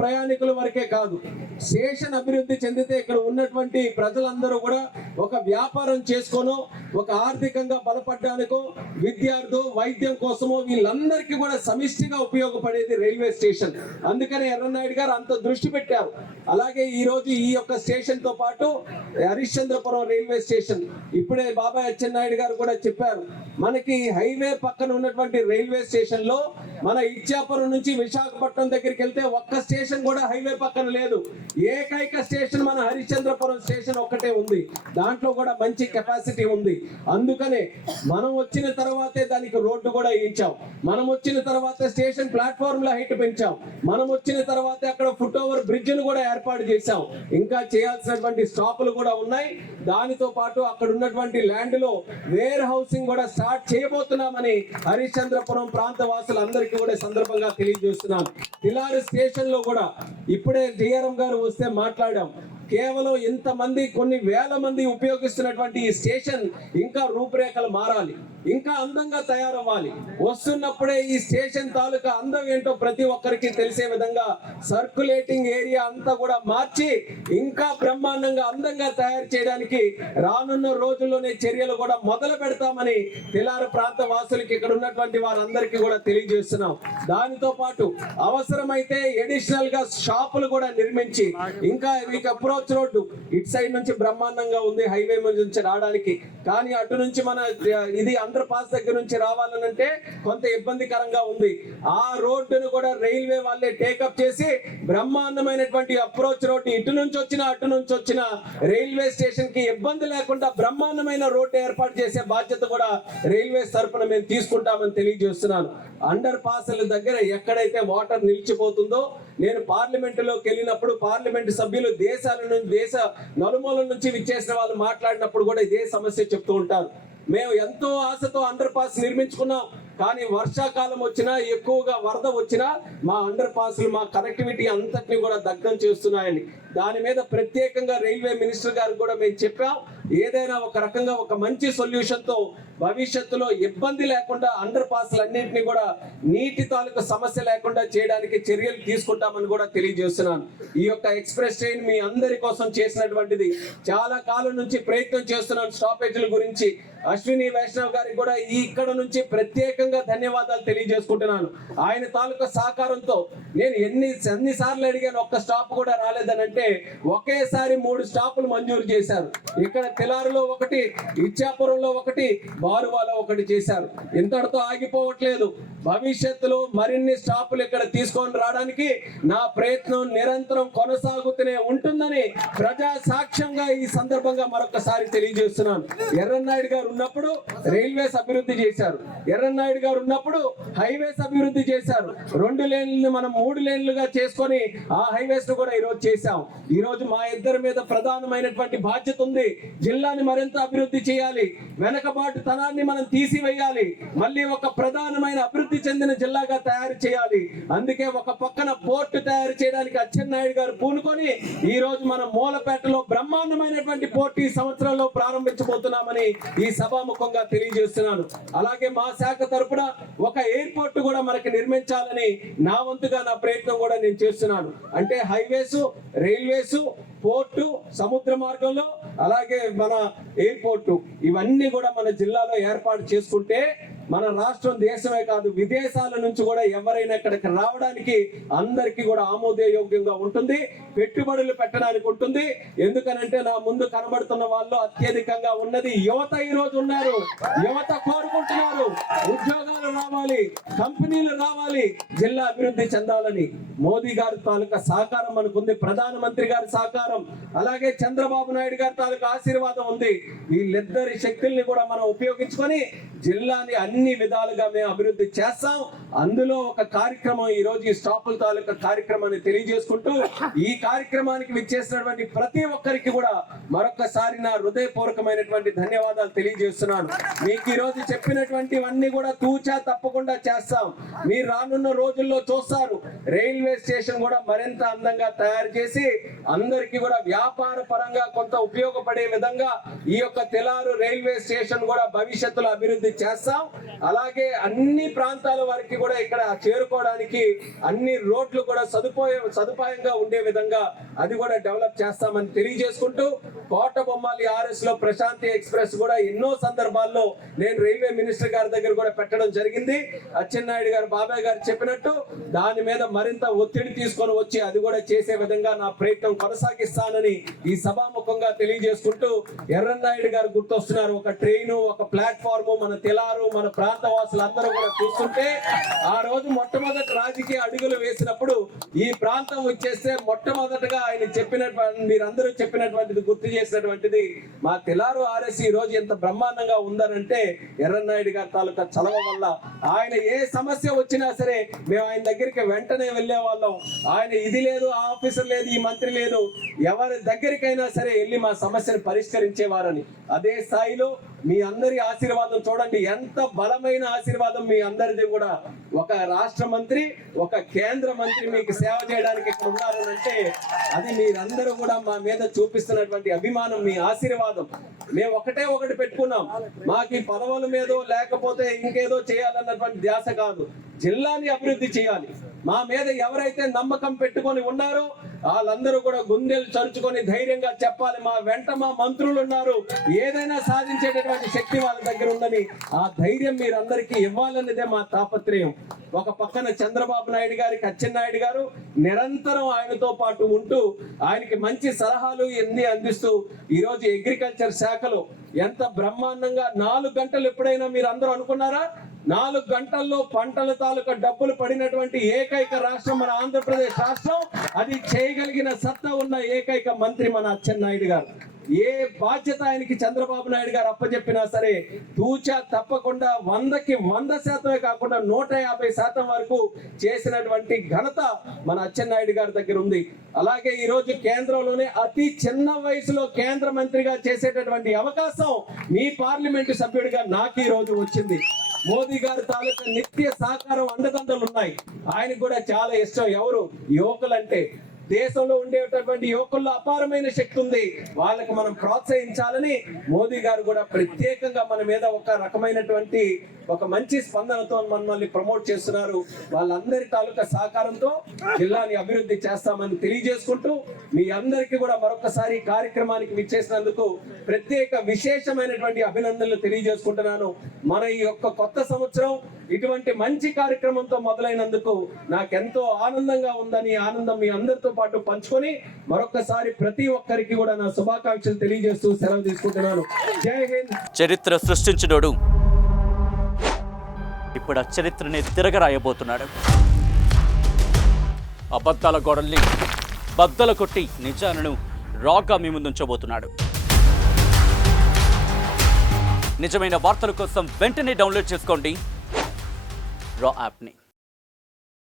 ప్రయాణికుల వరకే కాదు, స్టేషన్ అభివృద్ధి చెందితే ఇక్కడ ఉన్నటువంటి ప్రజలందరూ కూడా ఒక వ్యాపారం చేసుకోనో, ఒక ఆర్థికంగా బలపడడానికో, విద్యార్థులు వైద్యం కోసమో వీళ్ళందరికీ కూడా సమిష్టిగా ఉపయోగపడేది రైల్వే స్టేషన్. అందుకని ఎర్రన్నాయుడు గారు అంత దృష్టి పెట్టారు. అలాగే ఈ రోజు ఈ యొక్క స్టేషన్ తో పాటు హరిశ్చంద్రపురం రైల్వే స్టేషన్, ఇప్పుడే బాబాయ్ అచ్చెన్నాయుడు గారు కూడా చెప్పారు, మనకి హైవే పక్కన ఉన్నటువంటి రైల్వే స్టేషన్ లో మన ఇచ్చాపురం నుంచి విశాఖపట్నం దగ్గరికి వెళ్తే ఒక్క స్టేషన్ కూడా హైవే పక్కన లేదు. ఏకైక స్టేషన్ మన హరిశ్చంద్రపురం స్టేషన్ ఒక్కటే ఉంది. దాంట్లో కూడా మంచి కెపాసిటీ ఉంది. అందుకనే మనం వచ్చిన తర్వాతే దానికి రోడ్డు కూడా వేయించాం. మనం వచ్చిన తర్వాత స్టేషన్ ప్లాట్ఫామ్ ల హైట్ పెంచాం. మనం వచ్చిన తర్వాత అక్కడ ఫుట్ ఓవర్ బ్రిడ్జ్ ను కూడా ఏర్పాటు చేశాం. ఇంకా చేయాల్సినటువంటి స్టాపులు కూడా ఉన్నాయి. దానితో పాటు అక్కడ ఉన్నటువంటి ల్యాండ్ లో వేర్ హౌసింగ్ కూడా స్టార్ట్ చేయబోతున్నామని హరిశ్చంద్రపురం ప్రాంత వాసులందరికీ కూడా సందర్భంగా తెలియజేస్తున్నాం. తిలారి స్టేషన్ లో కూడా ఇప్పుడే డిఆర్ఎం గారు వస్తే మాట్లాడాం. కేవలం ఇంతమంది కొన్ని వేల మంది ఉపయోగిస్తున్నటువంటి ఈ స్టేషన్ ఇంకా రూపురేఖలు మారాలి, ఇంకా అందంగా తయారవ్వాలి. వస్తున్నప్పుడే ఈ స్టేషన్ తాలూకా అందం ఏంటో ప్రతి ఒక్కరికి తెలిసే విధంగా సర్క్యులేటింగ్ ఏరియా అంతా కూడా మార్చి ఇంకా బ్రహ్మాండంగా అందంగా తయారు చేయడానికి రానున్న రోజుల్లోనే చర్యలు కూడా మొదలు పెడతామని తిలారి ప్రాంత వాసులకి ఇక్కడ ఉన్నటువంటి వారందరికీ కూడా తెలియజేస్తున్నాం. దానితో పాటు అవసరమైతే అడిషనల్ గా షాపులు కూడా నిర్మించి ఇంకా అప్రోచ్ రోడ్డు ఇటు సైడ్ నుంచి బ్రహ్మాండంగా ఉంది హైవే నుంచి రావడానికి, కానీ అటు నుంచి మన ఇది అండర్ పాస్ దగ్గర నుంచి రావాలనంటే కొంత ఇబ్బందికరంగా ఉంది. ఆ రోడ్డును కూడా రైల్వే వాళ్ళే టేకప్ చేసి బ్రహ్మాండమైనటువంటి అప్రోచ్ రోడ్డు ఇటు నుంచి వచ్చిన అటు నుంచి వచ్చిన రైల్వే స్టేషన్ కి ఇబ్బంది లేకుండా బ్రహ్మాండమైన రోడ్డు ఏర్పాటు చేసే బాధ్యత కూడా రైల్వే తరపున మేము తీసుకుంటామని తెలియజేస్తున్నాను. అండర్ పాస్ల దగ్గర ఎక్కడైతే వాటర్ నిలిచిపోతుందో, నేను పార్లమెంటులోకి వెళ్ళినప్పుడు పార్లమెంటు సభ్యులు దేశ నలుమూలల నుంచి విచ్చేసిన వాళ్ళు మాట్లాడినప్పుడు కూడా ఇదే సమస్య చెప్తూ ఉంటారు. మేము ఎంతో ఆశతో అండర్ పాస్ నిర్మించుకున్నాం, కానీ వర్షాకాలం వచ్చినా ఎక్కువగా వరద వచ్చినా మా అండర్ పాస్లు మా కనెక్టివిటీ అంతటిని కూడా దగ్ధం చేస్తున్నాయని దాని మీద ప్రత్యేకంగా రైల్వే మినిస్టర్ గారికి కూడా మేము చెప్పాం. ఏదైనా ఒక రకంగా ఒక మంచి సొల్యూషన్ తో భవిష్యత్తులో ఇబ్బంది లేకుండా అండర్ పాస్లు అన్నింటినీ కూడా నీటి తాలూకు సమస్య లేకుండా చేయడానికి చర్యలు తీసుకుంటామని కూడా తెలియజేస్తున్నాను. ఈ యొక్క ఎక్స్ప్రెస్ ట్రైన్ మీ అందరి కోసం చేసినటువంటిది. చాలా కాలం నుంచి ప్రయత్నం చేస్తున్నాను స్టాపేజీల గురించి. అశ్విని వైష్ణవ్ గారికి కూడా ఇక్కడ నుంచి ప్రత్యేకంగా ధన్యవాదాలు తెలియజేసుకుంటున్నాను. ఆయన తాలూకా సహకారంతో నేను ఎన్నిసార్లు అడిగాను, ఒక్క స్టాప్ కూడా రాలేదని అంటే ఒకేసారి 3 స్టాపులు మంజూరు చేశారు. ఇక్కడ తిలారులో ఒకటి, ఇచ్చాపురంలో ఒకటి, బారువాలో ఒకటి చేశారు. ఇంతటితో ఆగిపోవట్లేదు. భవిష్యత్తులో మరిన్ని స్టాపులు ఇక్కడ తీసుకొని రావడానికి నా ప్రయత్నం నిరంతరం కొనసాగుతూనే ఉంటుందని ప్రజా సాక్ష్యంగా ఈ సందర్భంగా మరొకసారి తెలియజేస్తున్నాను. ఎర్రన్నాయుడు గారు ఉన్నప్పుడు రైల్వేస్ అభివృద్ధి చేశారు, ఎర్రన్నాయుడు గారు ఉన్నప్పుడు హైవేస్ అభివృద్ధి చేశారు. 2 లేన్లను మనం 3 లేన్లుగా చేసుకొని ఆ హైవేస్ ను కూడా ఈరోజు చేశాం. ఈ రోజు మా ఇద్దరి మీద ప్రధానమైనటువంటి బాధ్యత ఉంది. జిల్లాని మరింత అభివృద్ధి చేయాలి, వెనకబాటు తనాన్ని మనం తీసివేయాలి, మళ్ళీ ఒక ప్రధానమైన అభివృద్ధి చెందిన జిల్లాగా తయారు చేయాలి. అందుకే ఒక పక్కన పోర్టు తయారు చేయడానికి అచ్చెన్నాయుడు గారు పూనుకొని ఈ రోజు మనం మూలపేటలో బ్రహ్మాండమైనటువంటి పోర్టు ఈ సంవత్సరంలో ప్రారంభించబోతున్నామని ఈ సభాముఖంగా తెలియజేస్తున్నాను. అలాగే మా శాఖ తరపున ఒక ఎయిర్పోర్ట్ కూడా మనకి నిర్మించాలని నా వంతుగా నా ప్రయత్నం కూడా నేను చేస్తున్నాను. అంటే హైవేస్, రైల్వేస్, పోర్టు, సముద్ర మార్గంలో, అలాగే మన ఎయిర్పోర్టు, ఇవన్నీ కూడా మన జిల్లాలో ఏర్పాటు చేసుకుంటే మన రాష్ట్రం దేశమే కాదు విదేశాల నుంచి కూడా ఎవరైనా ఇక్కడికి రావడానికి అందరికీ కూడా ఆమోదయోగ్యంగా ఉంటుంది, పెట్టుబడులు పెట్టడానికి ఉంటుంది. ఎందుకనంటే నా ముందు కనబడుతున్న వాళ్ళు అత్యధికంగా ఉన్నది యువత. ఈ రోజు ఉన్నారు, యువత కోరుకుంటున్నారు ఉద్యోగాలు రావాలి, కంపెనీలు రావాలి, జిల్లా అభివృద్ధి చెందాలని. మోదీ గారి తాలూకా సహకారం మనకుంది, ప్రధానమంత్రి గారి సహకారం, అలాగే చంద్రబాబు నాయుడు గారి తాలూకా ఆశీర్వాదం ఉంది. వీళ్ళిద్దరి శక్తుల్ని కూడా మనం ఉపయోగించుకొని జిల్లాని అన్ని విధాలుగా మేము అభివృద్ధి చేస్తాం. అందులో ఒక కార్యక్రమం ఈ రోజు ఈ స్టాపుల తాలూకా కార్యక్రమాన్ని తెలియజేసుకుంటూ ఈ కార్యక్రమానికి విచ్చేసినటువంటి ప్రతి ఒక్కరికి కూడా మరొకసారి నా హృదయపూర్వకమైనటువంటి ధన్యవాదాలు తెలియజేస్తున్నాను. మీకు ఈ రోజు చెప్పినటువంటివన్నీ కూడా తూచా తప్పకుండా చేస్తాం. మీరు రానున్న రోజుల్లో చూస్తారు రైల్వే స్టేషన్ కూడా మరింత అందంగా తయారు చేసి అందరికీ కూడా వ్యాపార పరంగా కొంత ఉపయోగపడే విధంగా ఈ యొక్క తిలారు రైల్వే స్టేషన్ కూడా భవిష్యత్తులో అభివృద్ధి చేస్తాం. అలాగే అన్ని ప్రాంతాల వారికి కూడా ఇక్కడ చేరుకోవడానికి అన్ని రోడ్లు కూడా సదుపాయంగా ఉండే విధంగా అది కూడా డెవలప్ చేస్తామని తెలియజేసుకుంటూ, కోటబొమ్మాలి RS లో ప్రశాంతి ఎక్స్ప్రెస్ కూడా ఎన్నో సందర్భాల్లో నేను రైల్వే మినిస్టర్ గారి దగ్గర కూడా పెట్టడం జరిగింది. అచ్చెన్నాయుడు గారు, బాబాయ్ గారు చెప్పినట్టు దాని మీద మరింత ఒత్తిడి తీసుకొని వచ్చి అది కూడా చేసే విధంగా నా ప్రయత్నం కొనసాగిస్తానని ఈ సభాముఖంగా తెలియజేసుకుంటూ, ఎర్రన్నాయుడు గారు గుర్తొస్తున్నారు. ఒక ట్రైను, ఒక ప్లాట్ఫామ్, మన తెలారు, మన ప్రాంత వాసులందరూ కూడా చూస్తుంటే ఆ రోజు మొట్టమొదటి రాజకీయ అడుగులు వేసినప్పుడు ఈ ప్రాంతం వచ్చేస్తే మొట్టమొదటగా ఆయన చెప్పినటువంటి, మీరందరూ చెప్పినటువంటిది గుర్తు చేసినటువంటిది, మా తెలారు RS ఈ రోజు ఎంత బ్రహ్మాండంగా ఉందనంటే ఎర్రన్నాయుడు గారి తాలూకా చలవ వల్ల. ఆయన ఏ సమస్య వచ్చినా సరే మేము ఆయన దగ్గరికి వెంటనే వెళ్లే వాళ్ళం. ఆయన ఇది లేదు, ఆ ఆఫీసర్ లేదు, ఈ మంత్రి లేదు, ఎవరి దగ్గరికైనా సరే వెళ్ళి మా సమస్యను పరిష్కరించేవారని. అదే స్థాయిలో మీ అందరి ఆశీర్వాదం చూడండి, ఎంత బలమైన ఆశీర్వాదం మీ అందరిది కూడా. ఒక రాష్ట్ర మంత్రి, ఒక కేంద్ర మంత్రి మీకు సేవ చేయడానికి ఇక్కడ ఉన్నారనంటే అది మీరందరూ కూడా మా మీద చూపిస్తున్నటువంటి అభిమానం, మీ ఆశీర్వాదం. మేము ఒకటి పెట్టుకున్నాం, మాకు ఈ పదవుల మీదో లేకపోతే ఇంకేదో చేయాలన్నటువంటి ధ్యాస కాదు, జిల్లాని అభివృద్ధి చేయాలి. మా మీద ఎవరైతే నమ్మకం పెట్టుకొని ఉన్నారో వాళ్ళందరూ కూడా గుండెలు చరుచుకొని ధైర్యంగా చెప్పాలి, మా వెంట మా మంత్రులు ఉన్నారు, ఏదైనా సాధించేటటువంటి శక్తి వాళ్ళ దగ్గర ఉందని ఆ ధైర్యం మీరందరికీ ఇవ్వాలన్నదే మా తాపత్రయం. ఒక పక్కన చంద్రబాబు నాయుడు గారికి అచ్చెన్నాయుడు గారు నిరంతరం ఆయనతో పాటు ఉంటూ ఆయనకి మంచి సలహాలు ఎన్ని అందిస్తూ ఈరోజు అగ్రికల్చర్ శాఖలో ఎంత బ్రహ్మాండంగా 4 గంటలు ఎప్పుడైనా మీరు అందరూ అనుకున్నారా? 4 గంటల్లో పంటల తాలూకా డబ్బులు పడినటువంటి ఏకైక రాష్ట్రం మన ఆంధ్రప్రదేశ్ రాష్ట్రం. అది చేయగలిగిన సత్తా ఉన్న ఏకైక మంత్రి మన అచ్చెన్నాయుడు గారు. ఏ బాధ్యత ఆయనకి చంద్రబాబు నాయుడు గారు అప్పచెప్పినా సరే తూచా తప్పకుండా 100కి 100% కాకుండా 150% వరకు చేసినటువంటి ఘనత మన అచ్చెన్నాయుడు గారి దగ్గర ఉంది. అలాగే ఈ రోజు కేంద్రంలోనే అతి చిన్న వయసులో కేంద్ర మంత్రిగా చేసేటటువంటి అవకాశం మీ పార్లమెంటు సభ్యుడిగా నాకు ఈ రోజు వచ్చింది. మోదీ గారి తాలూకా నిత్య సహకారం, అండదండలు ఉన్నాయి. ఆయనకు కూడా చాలా ఇష్టం ఎవరు యువకులంటే. దేశంలో ఉండేటటువంటి యువకుల్లో అపారమైన శక్తి ఉంది, వాళ్ళకి మనం ప్రోత్సహించాలని మోదీ గారు కూడా ప్రత్యేకంగా మన మీద ఒక రకమైనటువంటి ఒక మంచి స్పందనతో మనల్ని ప్రమోట్ చేస్తున్నారు. వాళ్ళందరి తాలూకా సహకారంతో జిల్లాని అభివృద్ధి చేస్తామని తెలియజేసుకుంటూ మీ అందరికీ కూడా మరొకసారి కార్యక్రమానికి విచ్చేసినందుకు ప్రత్యేక విశేషమైనటువంటి అభినందనలు తెలియజేసుకుంటున్నాను. మన ఈ యొక్క కొత్త సంవత్సరం ఇటువంటి మంచి కార్యక్రమంతో మొదలైనందుకు నాకెంతో ఆనందంగా ఉందని, ఆనందం మీ అందరితో పాటు పంచుకొని మరొకసారి ప్రతి ఒక్కరికి కూడా నా శుభాకాంక్షలు తెలియజేస్తూ సెలవు తీసుకుంటున్నాను. జై హింద్. చరిత్ర సృష్టించినోడు ఇప్పుడు ఆ చరిత్రని తిరగరాయబోతున్నాడు. అబద్ధాల గోడల్ని బద్దలు కొట్టి నిజాలను రాగా మీ ముందుంచబోతున్నాడు. నిజమైన వార్తల కోసం వెంటనే డౌన్లోడ్ చేసుకోండి రా యాప్ని.